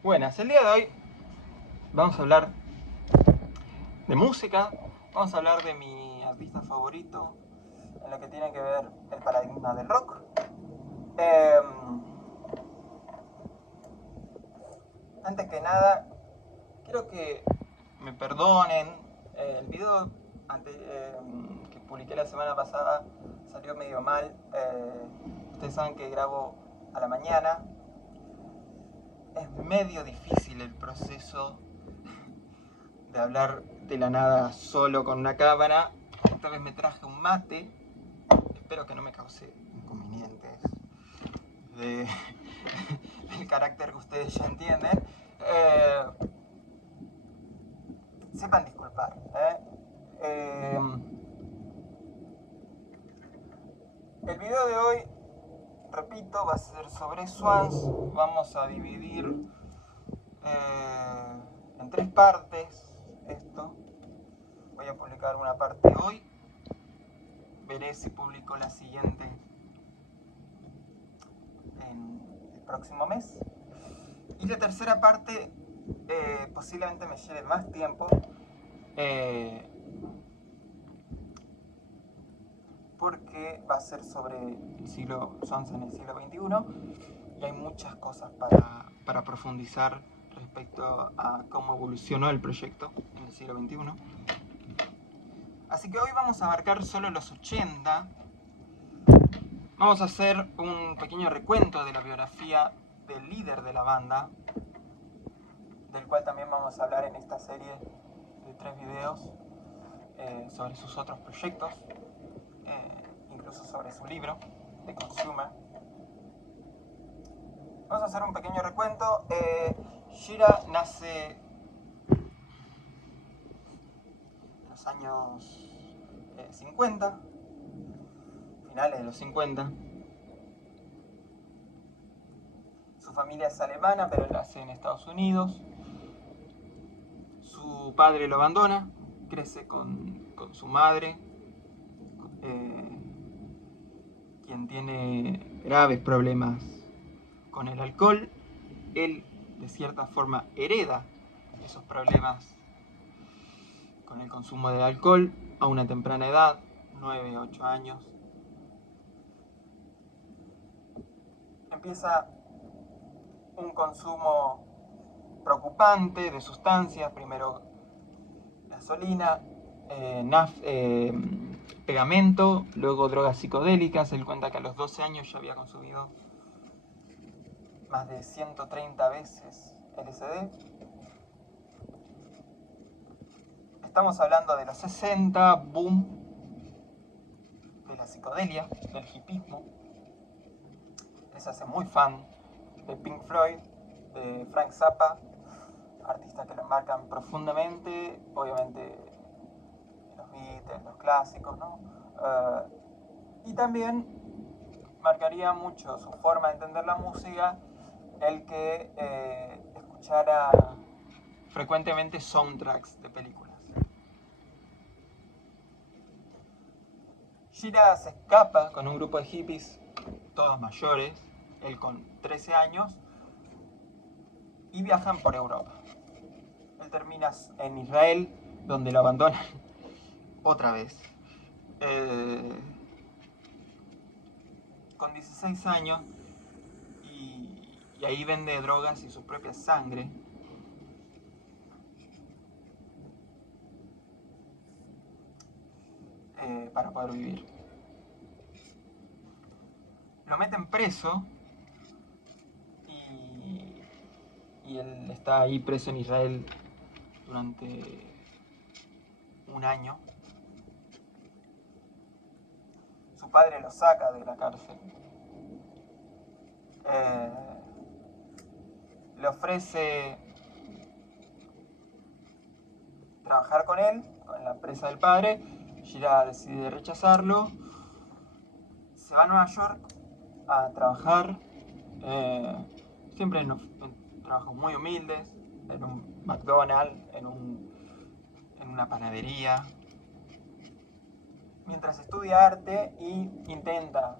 Buenas, el día de hoy vamos a hablar de música, vamos a hablar de mi artista favorito en lo que tiene que ver el paradigma del rock. Antes que nada, quiero que me perdonen, el video que publiqué la semana pasada salió medio mal. Ustedes saben que grabo a la mañana. Es medio difícil el proceso de hablar de la nada solo con una cámara. Esta vez me traje un mate, espero que no me cause inconvenientes del carácter que ustedes ya entienden. Sepan disculpar. El video de hoy, repito, va a ser sobre Swans. Vamos a dividir en 3 partes esto. Voy a publicar una parte hoy. Veré si publico la siguiente en el próximo mes. Y la tercera parte posiblemente me lleve más tiempo. Porque va a ser sobre el siglo Swans en el siglo XXI y hay muchas cosas para profundizar respecto a cómo evolucionó el proyecto en el siglo XXI. Así que hoy vamos a abarcar solo los 80. Vamos a hacer un pequeño recuento de la biografía del líder de la banda, del cual también vamos a hablar en esta serie de 3 videos sobre sus otros proyectos, incluso sobre su libro, The Consumer. Vamos a hacer un pequeño recuento. Shira nace en los años 50, finales de los 50. Su familia es alemana, pero él nace en Estados Unidos. Su padre lo abandona, crece con su madre, quien tiene graves problemas con el alcohol. Él, de cierta forma, hereda esos problemas con el consumo de alcohol a una temprana edad, 9, 8 años. Empieza un consumo preocupante de sustancias, primero gasolina, pegamento, luego drogas psicodélicas. Él cuenta que a los 12 años ya había consumido más de 130 veces LSD. Estamos hablando de los 60, boom de la psicodelia, del hipismo. Él se hace muy fan de Pink Floyd, de Frank Zappa, artistas que lo marcan profundamente, obviamente los Beatles, los clásicos, ¿no? Y también marcaría mucho su forma de entender la música el que escuchara frecuentemente soundtracks de películas. Shira se escapa con un grupo de hippies, todos mayores, él con 13 años, y viajan por Europa. Él termina en Israel, donde lo abandonan otra vez. Con 16 años, y ahí vende drogas y su propia sangre. Para poder vivir. Lo meten preso y él está ahí preso en Israel durante un año. Su padre lo saca de la cárcel. Le ofrece trabajar con él, con la empresa del padre. Shira decide rechazarlo. Se va a Nueva York a trabajar, siempre en trabajos muy humildes, en un McDonald's, en una panadería, mientras estudia arte y intenta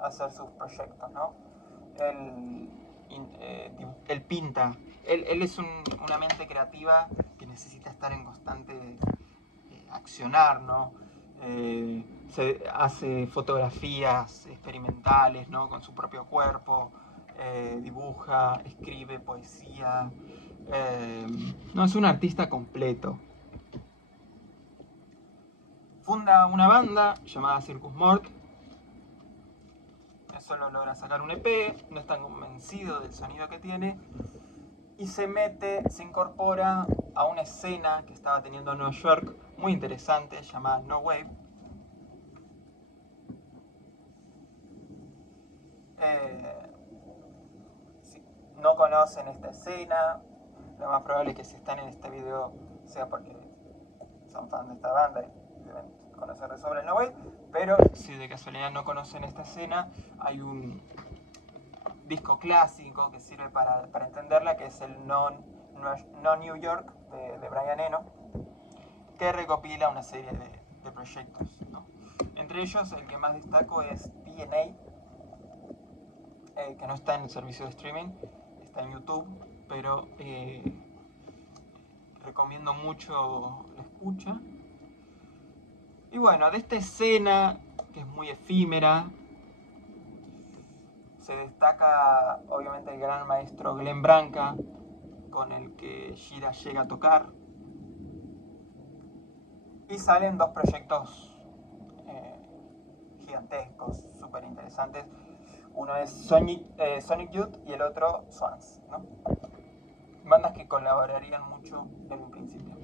hacer sus proyectos, ¿no? Él pinta Él es una mente creativa que necesita estar en constante accionar, ¿no? Se hace fotografías experimentales, ¿no? Con su propio cuerpo, dibuja, escribe poesía. No, es un artista completo. Funda una banda llamada Circus Mort. Solo logra sacar un EP, no está convencido del sonido que tiene. Y se incorpora a una escena que estaba teniendo en Nueva York muy interesante, llamada No Wave. Si no conocen esta escena, lo más probable es que si están en este video sea porque son fans de esta banda y deben conocer sobre el No Wave, pero si de casualidad no conocen esta escena, hay un disco clásico que sirve para entenderla, que es el No New York de Brian Eno, que recopila una serie de proyectos, ¿no? Entre ellos, el que más destaco es DNA, que no está en el servicio de streaming, está en YouTube, pero recomiendo mucho la escucha. Y bueno, de esta escena, que es muy efímera, se destaca obviamente el gran maestro Glenn Branca, con el que Shira llega a tocar. Y salen dos proyectos gigantescos, súper interesantes. Uno es Sonic Youth y el otro Swans, ¿no? Bandas que colaborarían mucho en un principio.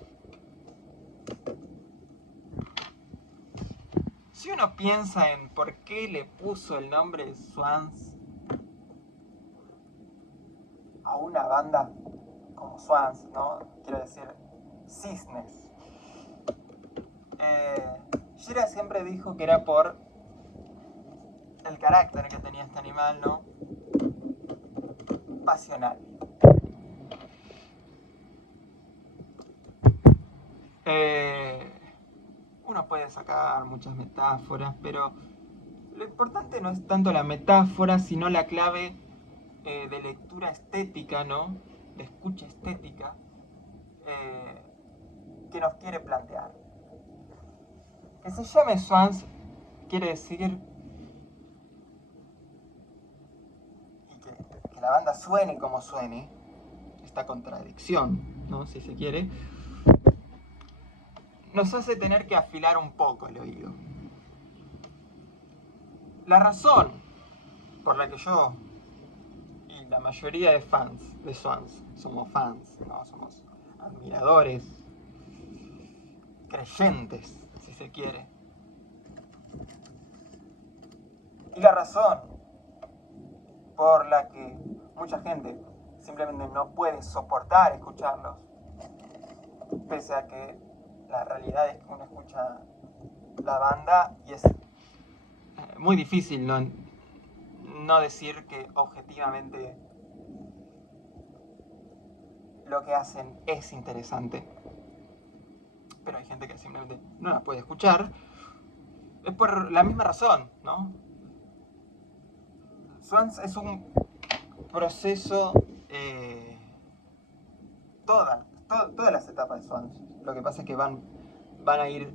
Si uno piensa en por qué le puso el nombre Swans a una banda como Swans, ¿no? Quiero decir, cisnes. Shira siempre dijo que era por el carácter que tenía este animal, ¿no? Pasional. Uno puede sacar muchas metáforas, pero lo importante no es tanto la metáfora, sino la clave de lectura estética, ¿no? De escucha estética que nos quiere plantear. Que se llame Swans quiere decir y que la banda suene como suene, esta contradicción, ¿no? Si se quiere, nos hace tener que afilar un poco el oído. La razón por la que yo y la mayoría de fans de Swans somos fans, ¿no? Somos admiradores, creyentes, si se quiere. Y la razón por la que mucha gente simplemente no puede soportar escucharlos, pese a que la realidad es que uno escucha la banda y es muy difícil no decir que objetivamente lo que hacen es interesante. Pero hay gente que simplemente no la puede escuchar. Es por la misma razón, ¿no? Swans es un proceso, todas las etapas de Swans. Lo que pasa es que van a ir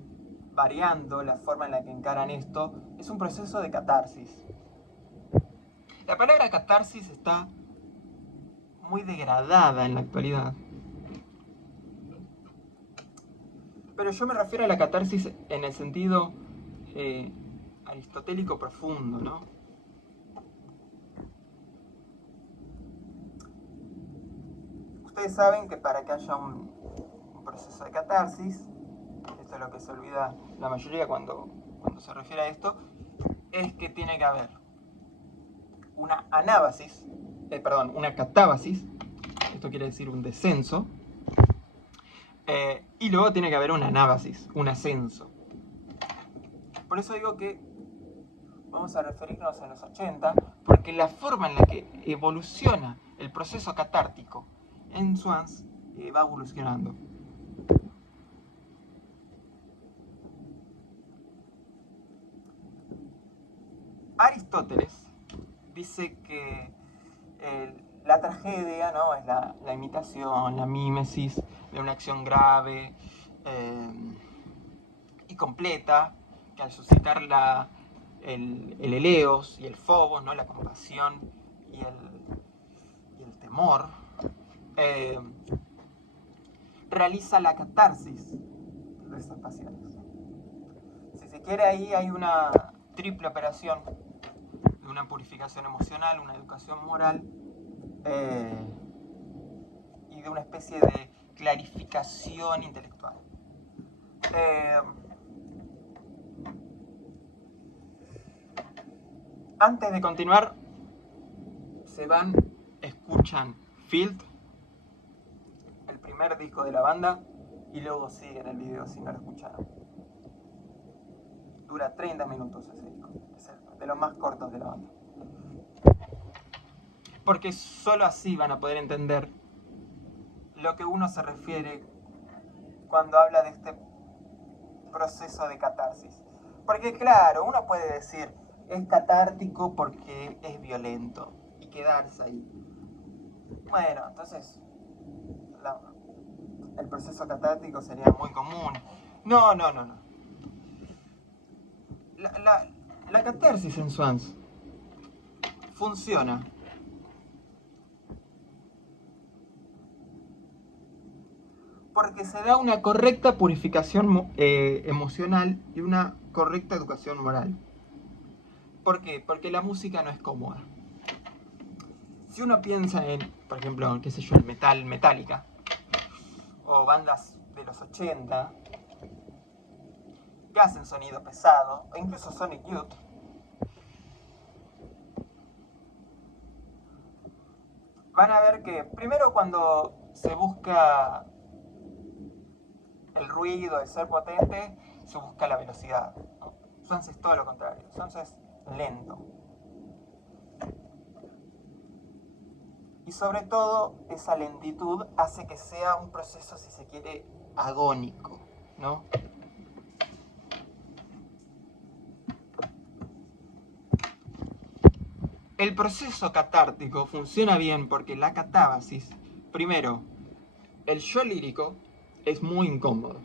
variando la forma en la que encaran esto. Es un proceso de catarsis. La palabra catarsis está muy degradada en la actualidad. Pero yo me refiero a la catarsis en el sentido aristotélico profundo, ¿no? Ustedes saben que para que haya un proceso de catarsis, esto es lo que se olvida la mayoría cuando se refiere a esto, es que tiene que haber una una catábasis, esto quiere decir un descenso, y luego tiene que haber una anábasis, un ascenso. Por eso digo que vamos a referirnos a los 80, porque la forma en la que evoluciona el proceso catártico en Swans va evolucionando. Aristóteles dice que La tragedia, ¿no? Es la imitación, la mímesis de una acción grave y completa, que al suscitar el eleos y el phobos, ¿no? La compasión y el temor, realiza la catarsis de esas pasiones. Si se quiere, ahí hay una triple operación de una purificación emocional, una educación moral y de una especie de clarificación intelectual. Antes de continuar, se van, escuchan Field, el primer disco de la banda, y luego siguen el video si no lo escucharon. Dura 30 minutos ese disco, es de los más cortos de la banda. Porque solo así van a poder entender lo que uno se refiere cuando habla de este proceso de catarsis. Porque claro, uno puede decir, es catártico porque es violento, y quedarse ahí. Bueno, entonces el proceso catártico sería muy común. No. La catarsis en Swans funciona porque se da una correcta purificación emocional y una correcta educación moral. ¿Por qué? Porque la música no es cómoda. Si uno piensa en, por ejemplo, qué sé yo, el metal, Metallica, o bandas de los 80, que hacen sonido pesado, o incluso Sonic Youth, van a ver que primero cuando se busca el ruido, el ser potente, se busca la velocidad, ¿no? Swans es todo lo contrario, Swans es lento. Y sobre todo, esa lentitud hace que sea un proceso, si se quiere, agónico, ¿no? El proceso catártico funciona bien porque la catábasis, primero, el yo lírico es muy incómodo.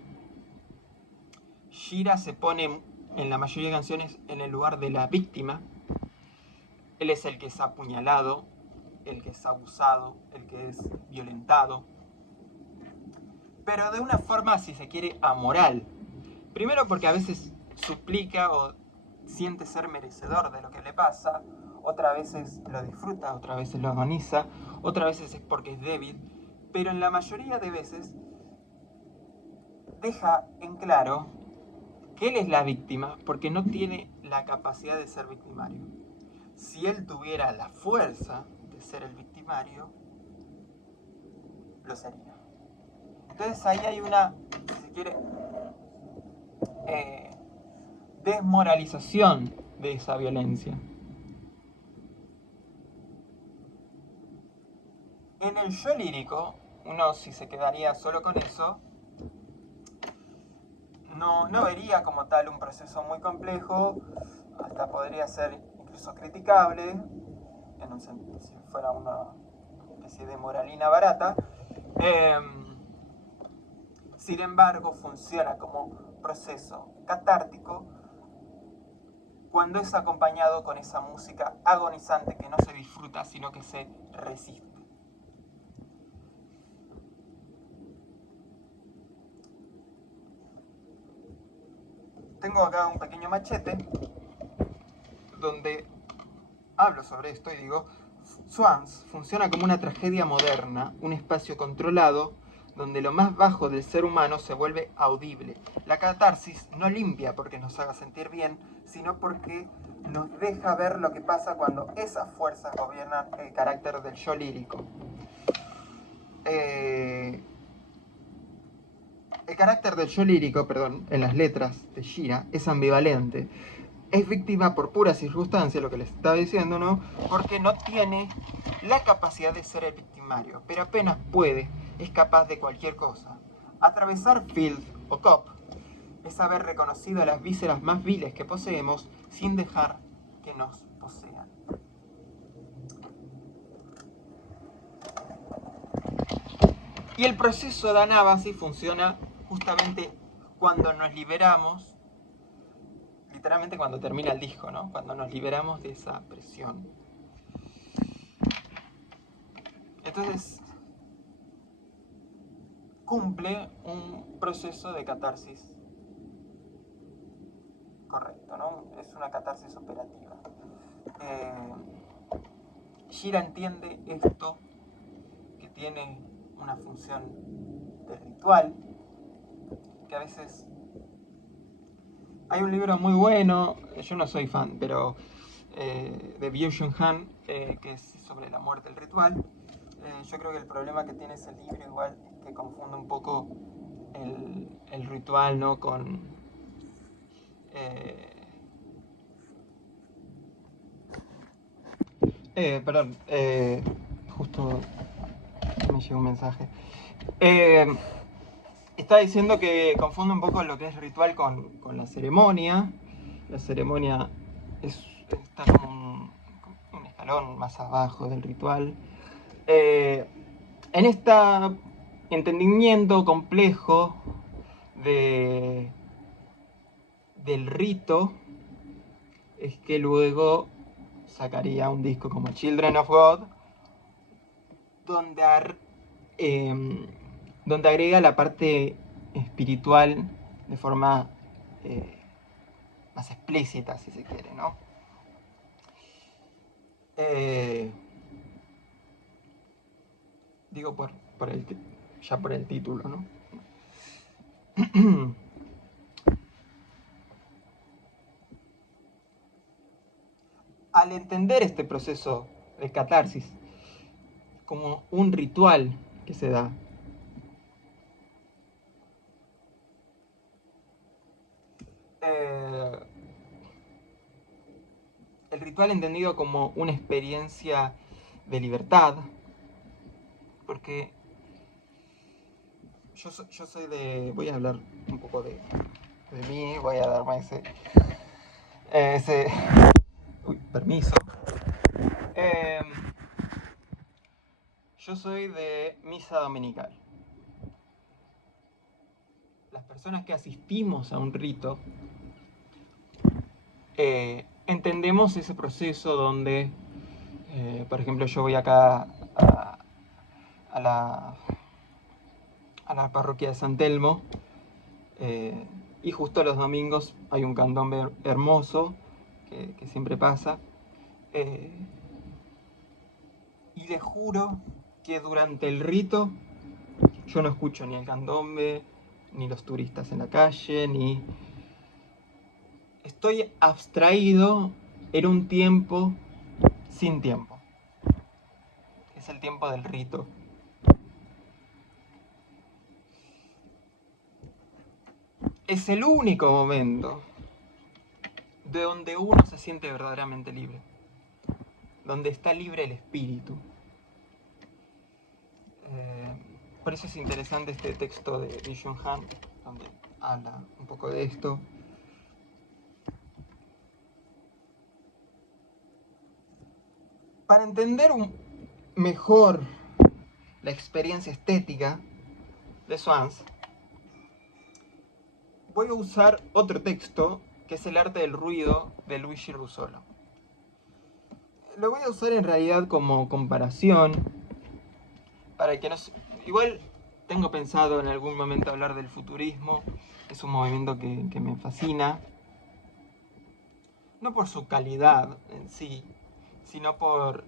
Shira se pone en la mayoría de canciones en el lugar de la víctima. Él es el que es apuñalado, el que es abusado, el que es violentado. Pero de una forma, si se quiere, amoral. Primero porque a veces suplica o siente ser merecedor de lo que le pasa, otras veces lo disfruta, otras veces lo agoniza, otras veces es porque es débil, pero en la mayoría de veces deja en claro que él es la víctima porque no tiene la capacidad de ser victimario. Si él tuviera la fuerza de ser el victimario, lo sería. Entonces ahí hay una, si se quiere, desmoralización de esa violencia. En el yo lírico, uno si se quedaría solo con eso, no vería como tal un proceso muy complejo, hasta podría ser incluso criticable, en un sentido, si fuera una especie de moralina barata. Sin embargo, funciona como proceso catártico cuando es acompañado con esa música agonizante que no se disfruta, sino que se resiste. Tengo acá un pequeño machete donde hablo sobre esto y digo, Swans funciona como una tragedia moderna, un espacio controlado donde lo más bajo del ser humano se vuelve audible. La catarsis no limpia porque nos haga sentir bien, sino porque nos deja ver lo que pasa cuando esas fuerzas gobiernan el carácter del yo lírico. El carácter del yo lírico, en las letras de Shira es ambivalente. Es víctima por pura circunstancia, lo que les estaba diciendo, ¿no? Porque no tiene la capacidad de ser el victimario, pero apenas puede, es capaz de cualquier cosa. Atravesar Field o Cop es haber reconocido las vísceras más viles que poseemos sin dejar que nos posean. Y el proceso de anábasis funciona justamente cuando nos liberamos, literalmente cuando termina el disco, ¿no? Cuando nos liberamos de esa presión. Entonces, cumple un proceso de catarsis correcto, ¿no? Es una catarsis operativa. Gira entiende esto, que tiene una función de ritual, que a veces... Hay un libro muy bueno, yo no soy fan, pero de Byung-Chul Han, que es sobre la muerte del ritual. Yo creo que el problema que tiene ese libro igual es que confunde un poco el ritual, ¿no? Con... perdón, justo me llegó un mensaje. Está diciendo que confunde un poco lo que es ritual con la ceremonia. La ceremonia está como un escalón más abajo del ritual. En este entendimiento complejo del rito, es que luego sacaría un disco como Children of God, donde agrega la parte espiritual de forma más explícita, si se quiere, ¿no? Digo ya por el título, ¿no? Al entender este proceso de catarsis como un ritual que se da, el ritual entendido como una experiencia de libertad, porque yo soy de... Voy a hablar un poco de mí, voy a darme ese uy, permiso. Yo soy de misa dominical. Las personas que asistimos a un rito entendemos ese proceso donde, por ejemplo, yo voy acá a la parroquia de San Telmo, y justo los domingos hay un candombe hermoso que siempre pasa, y les juro que durante el rito yo no escucho ni el candombe, ni los turistas en la calle, ni... Estoy abstraído en un tiempo sin tiempo. Es el tiempo del rito. Es el único momento de donde uno se siente verdaderamente libre, donde está libre el espíritu. Por eso es interesante este texto de Byung-Chul Han, donde habla un poco de esto. Para entender mejor la experiencia estética de Swans, voy a usar otro texto, que es El arte del ruido, de Luigi Russolo. Lo voy a usar en realidad como comparación, para que nos... Igual tengo pensado en algún momento hablar del futurismo, es un movimiento que me fascina, no por su calidad en sí, sino por,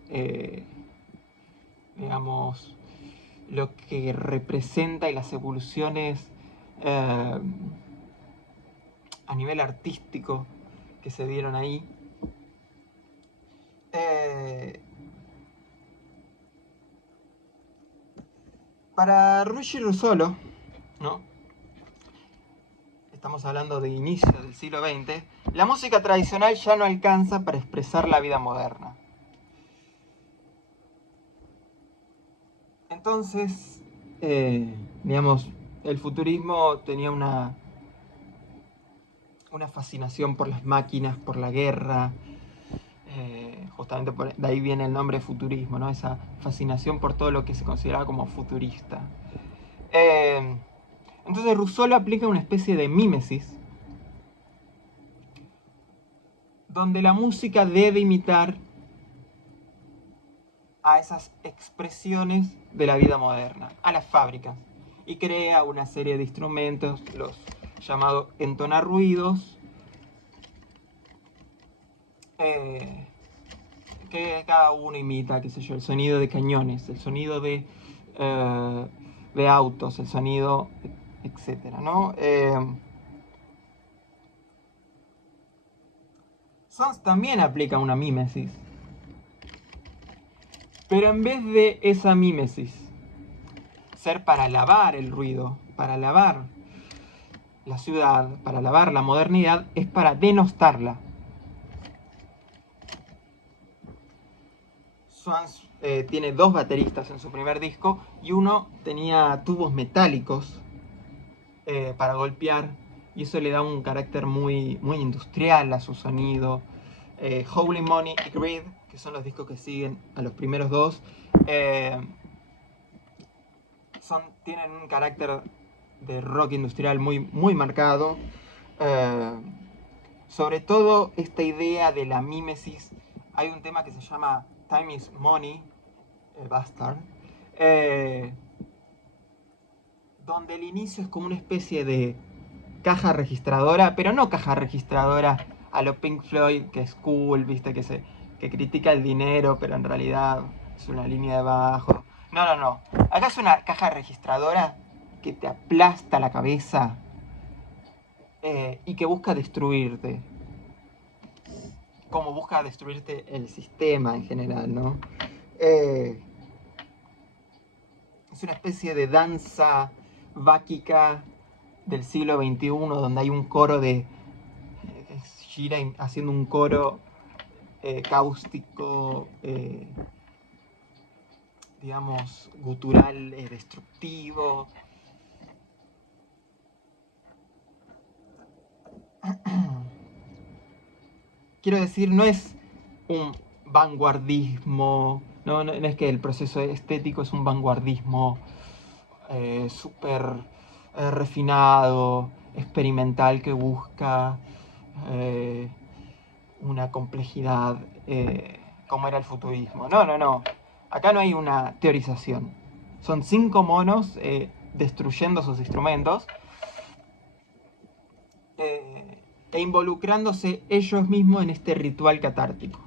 digamos, lo que representa y las evoluciones a nivel artístico que se dieron ahí. Para Luigi Russolo, ¿no? Estamos hablando de inicio del siglo XX, la música tradicional ya no alcanza para expresar la vida moderna. Entonces, digamos, el futurismo tenía una fascinación por las máquinas, por la guerra, justamente de ahí viene el nombre futurismo, ¿no? Esa fascinación por todo lo que se consideraba como futurista. Entonces Rousseau lo aplica una especie de mímesis, donde la música debe imitar a esas expresiones de la vida moderna, a las fábricas, y crea una serie de instrumentos, los llamados entonarruidos, que cada uno imita, qué sé yo, el sonido de cañones, el sonido de autos, el sonido, etcétera, ¿no? Sons también aplica una mímesis, pero en vez de esa mímesis ser para lavar el ruido, para lavar la ciudad, para lavar la modernidad, es para denostarla. Swans tiene 2 bateristas en su primer disco y uno tenía tubos metálicos para golpear, y eso le da un carácter muy, muy industrial a su sonido. Holy Money y Greed, que son los discos que siguen a los primeros 2, tienen un carácter de rock industrial muy, muy marcado. Sobre todo esta idea de la mímesis. Hay un tema que se llama Time is Money, Bastard, donde el inicio es como una especie de caja registradora, pero no caja registradora a lo Pink Floyd, que es cool, viste, que critica el dinero, pero en realidad es una línea de bajo. No, no, no. Acá es una caja registradora que te aplasta la cabeza y que busca destruirte. Como busca destruirte el sistema en general, ¿no? Es una especie de danza báquica del siglo XXI, donde hay un coro de Shira haciendo un coro cáustico, digamos, gutural, destructivo. Quiero decir, no es un vanguardismo, no es que el proceso estético es un vanguardismo súper refinado, experimental, que busca una complejidad como era el futurismo. No, no, no. Acá no hay una teorización. Son 5 monos destruyendo sus instrumentos e involucrándose ellos mismos en este ritual catártico.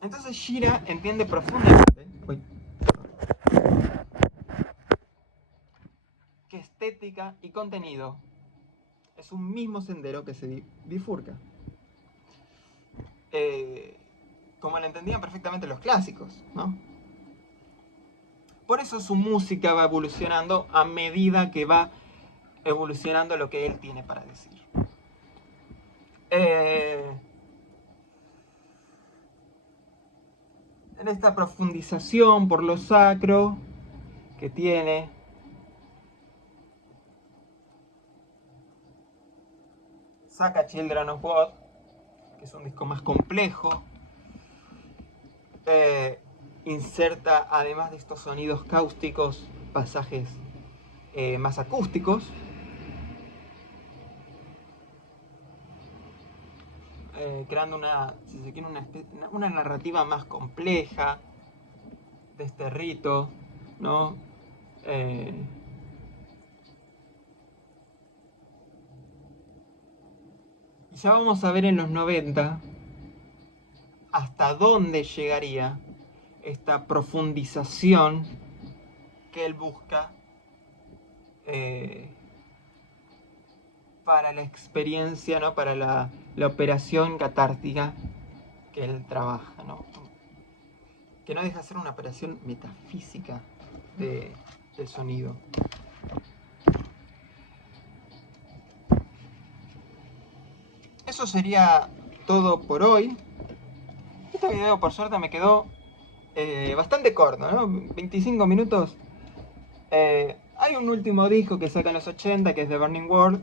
Entonces Shira entiende profundamente que estética y contenido es un mismo sendero que se bifurca. Como lo entendían perfectamente los clásicos, ¿no? Por eso su música va evolucionando a medida que va evolucionando lo que él tiene para decir. En esta profundización por lo sacro que tiene, saca Children of God, que es un disco más complejo. Inserta, además de estos sonidos cáusticos, pasajes más acústicos. Creando si se quiere, una narrativa más compleja de este rito, ¿no? Y ya vamos a ver en los 90 hasta dónde llegaría esta profundización que él busca para la experiencia, ¿no? Para la operación catártica que él trabaja, ¿no? Que no deja de ser una operación metafísica del sonido. Eso sería todo por hoy. Este video, por suerte, me quedó bastante corto, ¿no? 25 minutos. Hay un último disco que saca en los 80, que es The Burning World,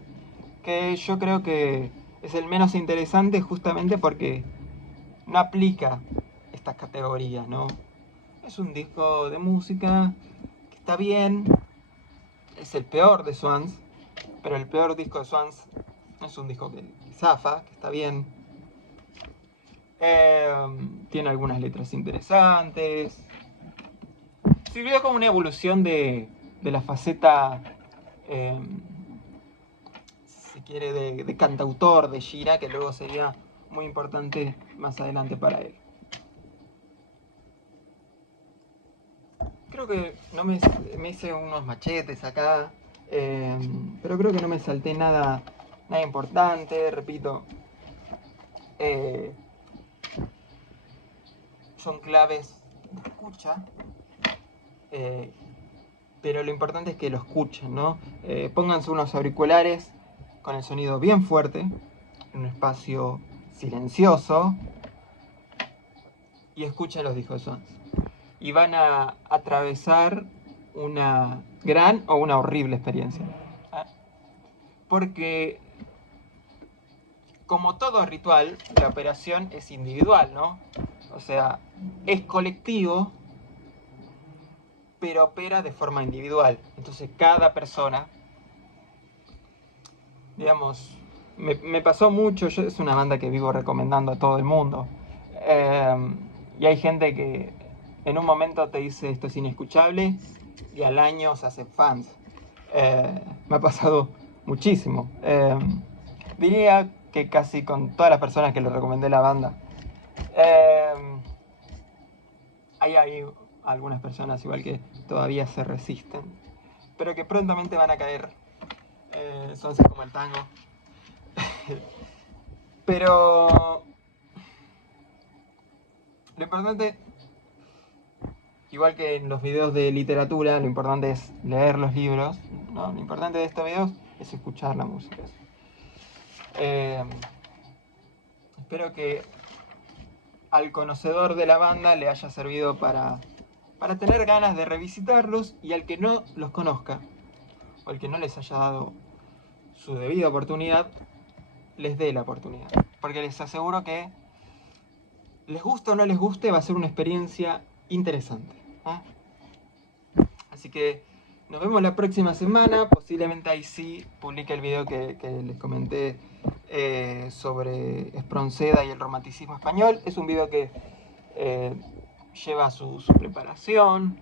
que yo creo que es el menos interesante justamente porque no aplica estas categorías, ¿no? Es un disco de música que está bien, es el peor de Swans, pero el peor disco de Swans es un disco que zafa, que está bien. Tiene algunas letras interesantes. Sirvió como una evolución de la faceta, eh, si quiere, de cantautor de Gira, que luego sería muy importante más adelante para él. Creo que no me hice unos machetes acá, pero creo que no me salté nada importante, repito. Son claves de escucha, pero lo importante es que lo escuchen, ¿no? Pónganse unos auriculares con el sonido bien fuerte, en un espacio silencioso, y escuchen los discos de Swans. Y van a atravesar una gran o una horrible experiencia. Porque, como todo ritual, la operación es individual, ¿no? O sea, es colectivo, pero opera de forma individual. Entonces cada persona, digamos, me pasó mucho, es una banda que vivo recomendando a todo el mundo. Y hay gente que en un momento te dice esto es inescuchable y al año se hacen fans. Me ha pasado muchísimo. Diría que casi con todas las personas que le recomendé la banda. Hay algunas personas igual que todavía se resisten, pero que prontamente van a caer. Son así como el tango. Pero lo importante, igual que en los videos de literatura, lo importante es leer los libros, ¿no? Lo importante de estos videos es escuchar la música. Espero que al conocedor de la banda le haya servido para tener ganas de revisitarlos, y al que no los conozca o al que no les haya dado su debida oportunidad, les dé la oportunidad. Porque les aseguro que, les guste o no les guste, va a ser una experiencia interesante. Así que nos vemos la próxima semana. Posiblemente ahí sí publique el video que les comenté sobre Espronceda y el romanticismo español. Es un video que lleva su preparación.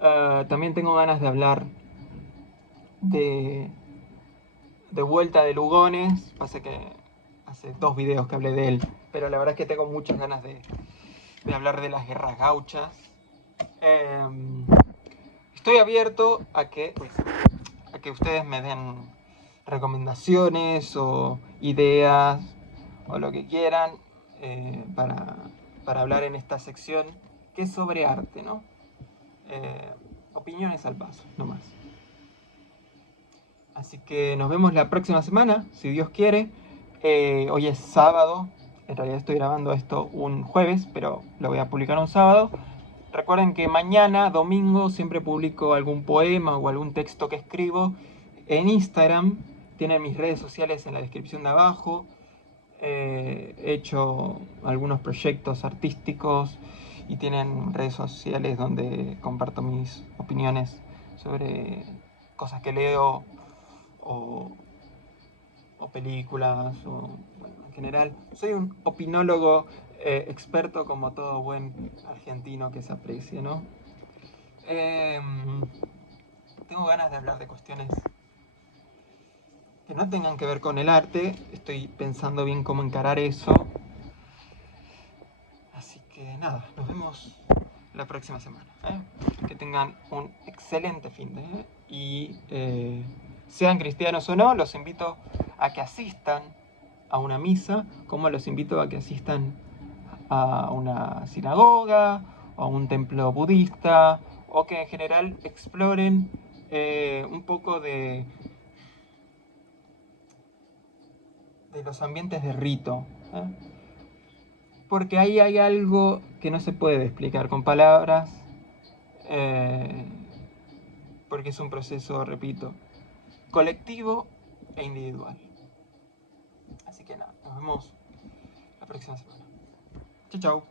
También tengo ganas de hablar de Vuelta de Lugones. Pasa que hace 2 videos que hablé de él, pero la verdad es que tengo muchas ganas de hablar de las guerras gauchas. Estoy abierto a que ustedes me den recomendaciones o ideas o lo que quieran para hablar en esta sección, que es sobre arte, ¿no? Opiniones al paso, no más. Así que nos vemos la próxima semana, si Dios quiere. Hoy es sábado, en realidad estoy grabando esto un jueves, pero lo voy a publicar un sábado. Recuerden que mañana, domingo, siempre publico algún poema o algún texto que escribo en Instagram. Tienen mis redes sociales en la descripción de abajo. He hecho algunos proyectos artísticos y tienen redes sociales donde comparto mis opiniones sobre cosas que leo o películas, o bueno, en general. Soy un opinólogo experto, como todo buen argentino que se aprecie, ¿no? Tengo ganas de hablar de cuestiones que no tengan que ver con el arte. Estoy pensando bien cómo encarar eso. Así que nada, nos vemos la próxima semana. Que tengan un excelente fin de semana. Y sean cristianos o no, los invito a que asistan a una misa, como los invito a que asistan a una sinagoga o a un templo budista, o que en general exploren un poco de los ambientes de rito. Porque ahí hay algo que no se puede explicar con palabras, porque es un proceso, repito, colectivo e individual. Así que nada, nos vemos la próxima semana. Chau, chau.